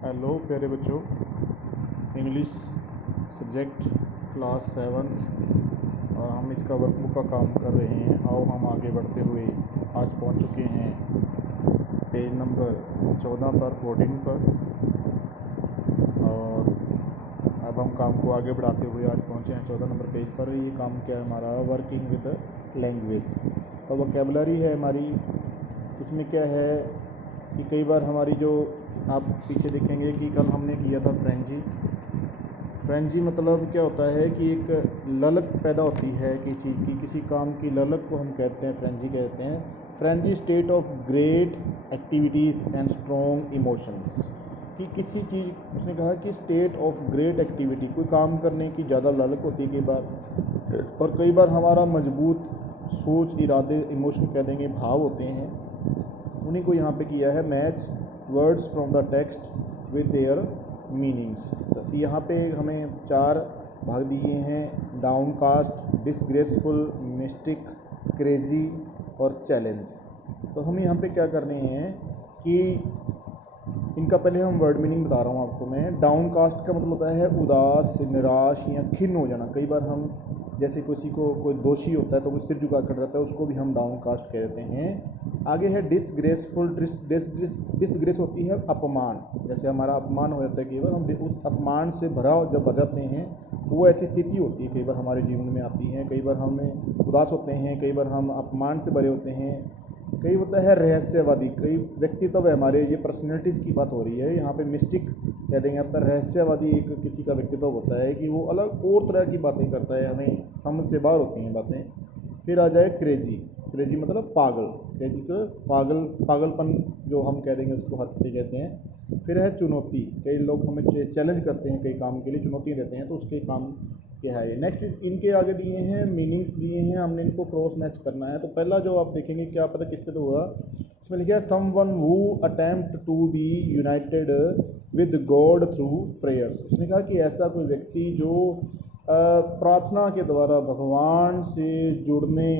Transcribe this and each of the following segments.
Hello प्यारे बच्चों, English subject class 7th और हम इसका वर्कबुक का काम कर रहे हैं। आओ हम आगे बढ़ते हुए आज पहुंच चुके हैं पेज नंबर 14 पर 14 पर, और अब हम काम को आगे बढ़ाते हुए आज पहुंचे हैं 14 नंबर पेज पर। ये काम क्या है हमारा, वर्किंग विद लैंग्वेज। तो वोकेबलरी है हमारी। इसमें क्या है कि कई बार हमारी जो आप पीछे देखेंगे कि कल हमने किया था फ्रेंजी मतलब क्या होता है कि एक ललक पैदा होती है कि चीज़ की, किसी काम की ललक को हम कहते हैं फ्रेंजी कहते हैं। Frenzy state of great activities and strong emotions, कि किसी चीज़, उसने कहा कि स्टेट ऑफ ग्रेट एक्टिविटी, कोई काम करने की ज़्यादा ललक होती है कई बार, और कई बार हमारा मजबूत सोच, इरादे, इमोशन कह देंगे, भाव होते हैं। उन्हीं को यहाँ पे किया है, match words from the text with their meanings. तो यहाँ पे हमें 4 भाग दिए हैं: डाउनकास्ट, डिसग्रेसफुल, मिस्टिक, क्रेजी और चैलेंज। तो हम यहाँ पे क्या कर रहे हैं कि इनका पहले हम वर्ड मीनिंग बता रहा हूँ आपको मैं। डाउनकास्ट का मतलब होता है उदास, निराश या खिन्न हो जाना। कई बार हम जैसे किसी को कोई दोषी होता है तो वो सिर झुका कर रहता है, उसको भी हम डाउनकास्ट कह देते हैं। आगे है डिसग्रेसफुल। डिसग्रेस होती है अपमान, जैसे हमारा अपमान हो जाता है कई बार, हम उस अपमान से भरा जब हो जाते हैं, वो ऐसी स्थिति होती है कई बार हमारे जीवन में आती है। कई बार हमें उदास होते हैं, कई बार हम अपमान से भरे होते हैं। कई होता है रहस्यवादी, कई व्यक्तित्व है हमारे, ये पर्सनैलिटीज़ की बात हो रही है यहाँ पे। मिस्टिक कह देंगे अपना। रहस्यवादी एक किसी का व्यक्तित्व होता है कि वो अलग और तरह की बातें करता है, हमें समझ से बाहर होती हैं बातें। फिर आ जाए क्रेजी। क्रेजी मतलब पागल। क्रेजी को पागलपन जो हम कह देंगे उसको हरकतें कहते हैं। फिर है चुनौती। कई लोग हमें चैलेंज करते हैं, कई काम के लिए चुनौती देते हैं, तो उसके काम क्या है ये। नेक्स्ट इनके आगे दिए हैं मीनिंग्स दिए हैं, हमने इनको क्रॉस मैच करना है। तो पहला जो आप देखेंगे, क्या पता किससे तो हुआ, इसमें लिखा है someone who attempt to be united with God through prayers. उसने कहा कि ऐसा कोई व्यक्ति जो प्रार्थना के द्वारा भगवान से जुड़ने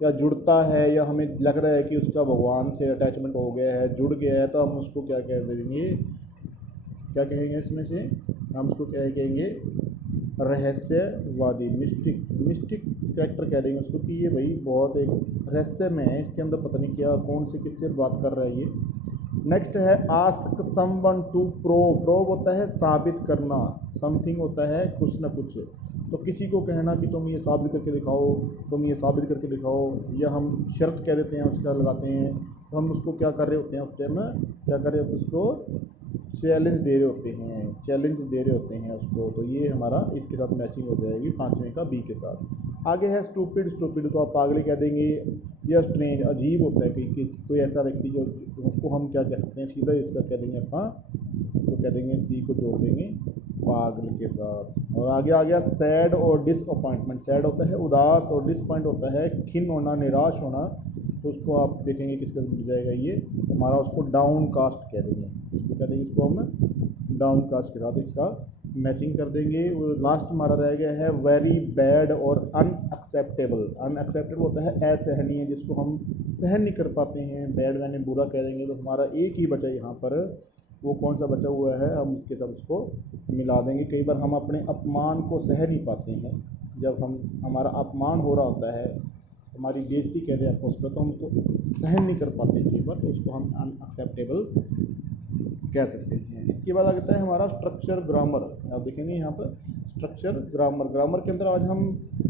या जुड़ता है, या हमें लग रहा है कि उसका भगवान से अटैचमेंट हो गया है, जुड़ गया है, तो हम उसको क्या कह देंगे, क्या कहेंगे इसमें से, हम उसको क्या कहेंगे, रहस्यवादी, मिस्टिक। मिस्टिक कैरेक्टर कह देंगे उसको कि ये भाई बहुत एक रहस्य में है, इसके अंदर पता नहीं क्या, कौन से किससे बात कर रहा है ये। नेक्स्ट है ask someone to prove. Prove होता है साबित करना, समथिंग होता है कुछ ना कुछ। तो किसी को कहना कि तुम ये साबित करके दिखाओ, तुम ये साबित करके दिखाओ, या हम शर्त कह देते हैं, उसका लगाते हैं। तो हम उसको क्या कर रहे होते हैं उस टाइम, क्या कर रहे होते हैं, उसको चैलेंज दे रहे होते हैं, चैलेंज दे रहे होते हैं उसको। तो ये हमारा इसके साथ मैचिंग हो जाएगी 5वें का बी के साथ। आगे है स्टूपिड। स्टूपिड को आप पागल कह देंगे, या स्ट्रेंज, अजीब होता है कि कोई ऐसा व्यक्ति जो, उसको हम क्या कह सकते हैं, सीधा इसका कह देंगे अपन, तो कह देंगे सी को जोड़ देंगे पागल के साथ। और आगे आ गया सैड और डिसअपॉइंटमेंट। सैड होता है उदास, और डिसअपॉइंट होता है खिन्न होना, निराश होना। तो उसको आप देखेंगे किसके साथ मिल जाएगा ये हमारा, उसको डाउन कास्ट कह देंगे। इसको कह देंगे, इसको हम डाउन कास्ट के साथ इसका मैचिंग कर देंगे। वो लास्ट हमारा रह गया है वेरी बैड और अनएक्सेप्टेबल। अनएक्सेप्टेबल होता है असहनीय, जिसको हम सहन नहीं कर पाते हैं। बैड यानी बुरा कह देंगे। तो हमारा एक ही बचा यहाँ पर, वो कौन सा बचा हुआ है, हम उसके साथ उसको मिला देंगे। कई बार हम अपने अपमान को सह नहीं पाते हैं, जब हमारा अपमान हो रहा होता है, हमारी बेइज्जती कह दें आपको उसका, तो हम उसको सहन नहीं कर पाते कई बार, तो उसको हम अनएक्सेप्टेबल कह सकते हैं। इसके बाद आ जाता है हमारा स्ट्रक्चर ग्रामर। आप देखेंगे यहाँ पर स्ट्रक्चर ग्रामर। ग्रामर के अंदर आज हम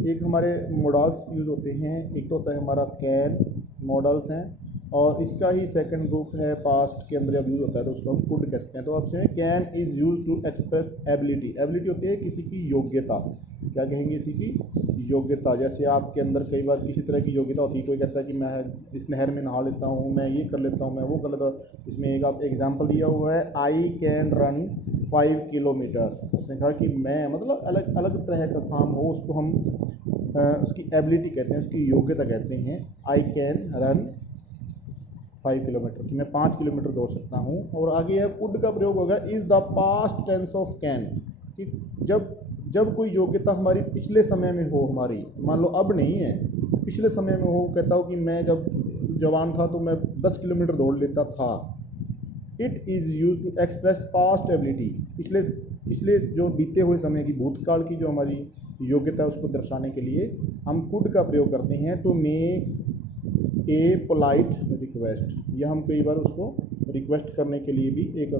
एक हमारे मॉडल्स यूज़ होते हैं। एक तो होता है हमारा कैन, मॉडल्स हैं, और इसका ही सेकंड रूप है पास्ट के अंदर जब यूज़ होता है तो उसको हम कुड कह सकते हैं। तो आपसे can is use to express ability. Ability होती है किसी की योग्यता, क्या कहेंगे, इसी की योग्यता। जैसे आपके अंदर कई बार किसी तरह की योग्यता होती है, कोई कहता है कि मैं इस नहर में नहा लेता हूँ, मैं ये कर लेता हूँ, मैं वो कर लेता हूँ। इसमें एक आप एग्जांपल दिया हुआ है, आई कैन रन 5 किलोमीटर। उसने कहा कि मैं, मतलब अलग अलग तरह का काम हो, उसको हम उसकी एबिलिटी कहते हैं, उसकी योग्यता कहते हैं। आई कैन रन 5 किलोमीटर, कि मैं 5 किलोमीटर दौड़ सकता हूँ। और आगे है कुड का प्रयोग होगा is the past tense of can, कि जब कोई योग्यता हमारी पिछले समय में हो, हमारी मान लो अब नहीं है, पिछले समय में हो। कहता हूँ कि मैं जब जवान था तो मैं 10 किलोमीटर दौड़ लेता था, it is use to express past ability, पिछले पिछले जो बीते हुए समय की, भूतकाल की जो हमारी योग्यता है उसको दर्शाने के लिए हम कुड का प्रयोग करते हैं। To make a polite request, या हम कई बार उसको रिक्वेस्ट करने के लिए भी, एक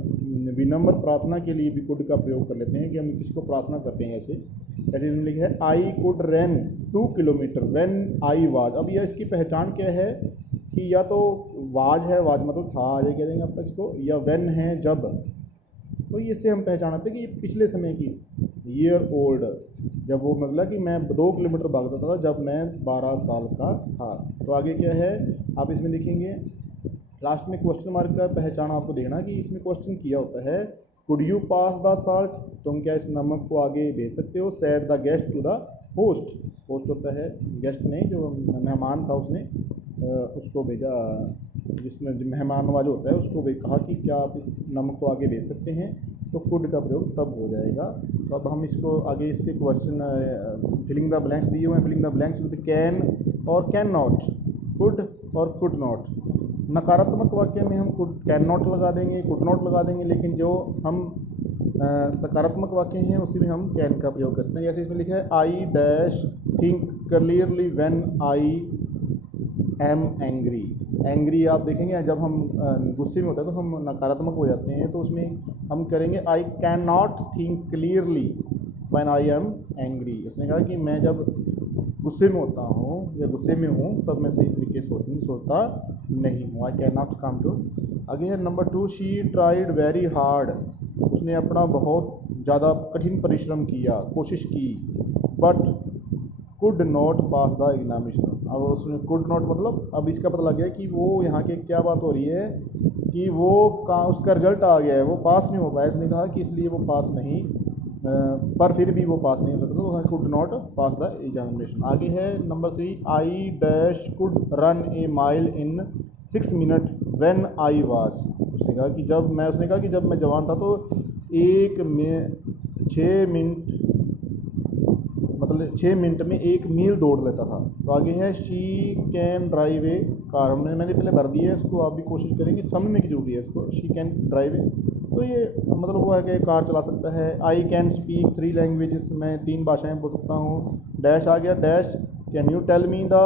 विनम्र प्रार्थना के लिए भी कुड का प्रयोग कर लेते हैं कि हम किसको प्रार्थना करते हैं। ऐसे इन्होंने लिखा है I could run 2 kilometre when I was. अब यह इसकी पहचान क्या है कि या तो वाज है, वाज मतलब था, आज कह देंगे आप इसको, या व्हेन है जब, तो इससे हम पहचानते हैं कि ये पिछले समय की, ईयर ओल्ड, जब वो मतलब कि मैं 2 किलोमीटर भागता था जब मैं 12 साल का था। तो आगे क्या है आप इसमें देखेंगे, लास्ट में क्वेश्चन मार्क का पहचान आपको देखना कि इसमें क्वेश्चन किया होता है could you pass the salt, तुम क्या इस नमक को आगे भेज सकते हो। Said the guest to the host, host होता है गेस्ट ने, जो मेहमान था उसने उसको भेजा, जिसमें मेहमान नवाज होता है उसको भी कहा कि क्या आप इस नमक को आगे भेज सकते हैं, तो कुड का प्रयोग तब हो जाएगा। तो अब हम इसको आगे इसके क्वेश्चन फिलिंग द ब्लैंक्स दिए हुए हैं, filling the blanks with can और कैन नॉट, कुड और कुड नॉट। नकारात्मक वाक्य में हम कुड कैन नॉट लगा देंगे, कुड नॉट लगा देंगे, लेकिन जो हम सकारात्मक वाक्य हैं उसी में हम कैन का प्रयोग करते हैं। जैसे इसमें लिखा है I dash think clearly when I am angry. Angry आप देखेंगे जब हम गुस्से में होते हैं तो हम नकारात्मक हो जाते हैं, तो उसमें हम करेंगे आई can not think clearly when I am angry. उसने कहा कि मैं जब गुस्से में होता हूँ या गुस्से में हूँ तब मैं सही तरीके से सोचता नहीं हूँ। I can not come to. आगे है नंबर 2, शी ट्राइड वेरी हार्ड, उसने अपना बहुत ज़्यादा कठिन परिश्रम किया, कोशिश की, but could not pass the examination. अब उसमें कुड नॉट मतलब अब इसका पता लग गया कि वो यहाँ के क्या बात हो रही है कि वो उसका रिजल्ट आ गया है, वो पास नहीं हो पाया। इसने कहा कि इसलिए वो पास नहीं, पर फिर भी वो पास नहीं हो सकता, तो could not pass the examination. आगे है number 3, I dash could run A mile in 6 minute when I was. उसने कहा कि जब मैं जवान था तो 6 मिनट में 1 मील दौड़ लेता था। तो आगे है she can drive A car, मैंने पहले भर दिया है, इसको आप भी कोशिश करेंगे समझने की जरूरी है इसको। शी कैन ड्राइव ए, तो ये मतलब वो है कि कार चला सकता है। आई कैन स्पीक 3 लैंग्वेजेस, मैं 3 भाषाएं बोल सकता हूँ। डैश आ गया, dash can you tell me the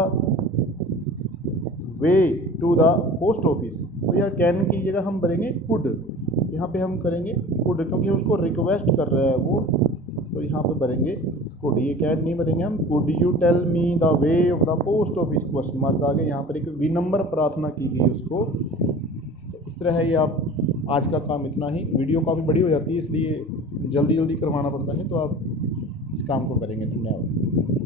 way to the post office. तो यह कैन की जगह हम भरेंगे कुड, यहाँ पे हम करेंगे कुड क्योंकि उसको रिक्वेस्ट कर रहा है वो, तो यहाँ पे भरेंगे कुड, ये कैन नहीं भरेंगे हम। Could you tell me the way of the post office, question mark आ गया, यहाँ पर एक विनम्र प्रार्थना की गई उसको। तो इस तरह है ये। आप आज का काम इतना ही, वीडियो काफ़ी बड़ी हो जाती है इसलिए जल्दी जल्दी करवाना पड़ता है, तो आप इस काम को करेंगे। धन्यवाद।